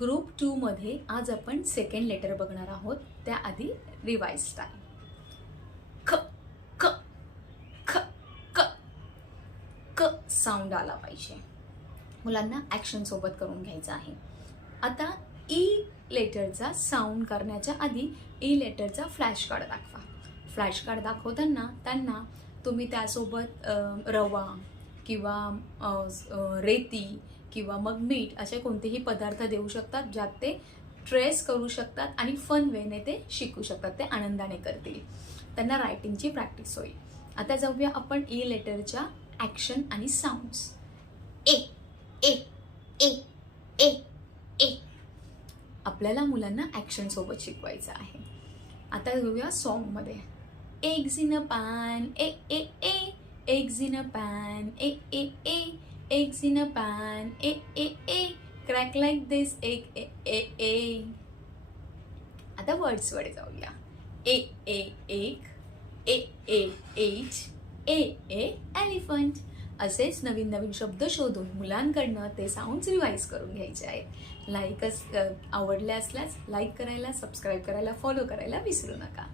Group 2 मध्ये आज आपण सेकंड लेटर बघणार आहोत. त्याआधी रिवाइज स्टाईल. ख ख ख क क साऊंड आला पाहिजे. मुलांना ॲक्शन सोबत करून घ्यायचं आहे. आता ई लेटरचा साऊंड करण्याच्या आधी ई लेटरचा फ्लॅश कार्ड दाखवा. फ्लॅश कार्ड दाखवताना त्यांना तुम्ही त्यासोबत रवा किंवा रेती किंवा मग मीठ असे कोणतेही पदार्थ देऊ शकतात, ज्यात ते ट्रेस करू शकतात आणि फन वेने ते शिकू शकतात. ते आनंदाने करतील. त्यांना रायटिंगची प्रॅक्टिस होईल. आता जाऊया आपण ई लेटरच्या ॲक्शन आणि साऊंड्स. ए ए ए ए ए. आपल्याला मुलांना ॲक्शन सोबत शिकवायचं आहे. आता जाऊया सॉन्गमध्ये. Eggs in a pan, A A. Eggs in a pan, A A. Eggs in a pan, A A. Crack like this, ए. आता वर्ड्स कडे जाऊया. ए एक, ए एच, ए एलिफंट. असेच नवीन नवीन शब्द शोधून मुलांकडनं ते साऊंड्स रिवाइज करून घ्यायचे आहेत. आवडले असल्यास लाईक करायला, सबस्क्राईब करायला, फॉलो करायला विसरू नका.